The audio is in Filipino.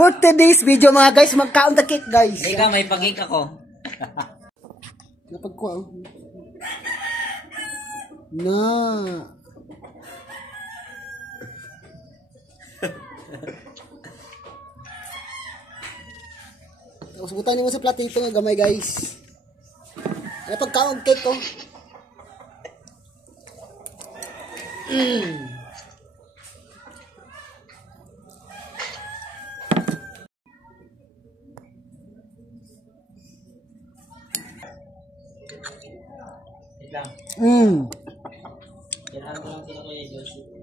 For today's video mga guys, magkaon ta cake guys. Ika, may pag-cake ako. Napagkuha. Na. Tapos butan niyo mo sa platito nga gamay guys. Napagkaon cake ko. Wait lang. Mm. Kailangan ko lang sila Kuya Josie.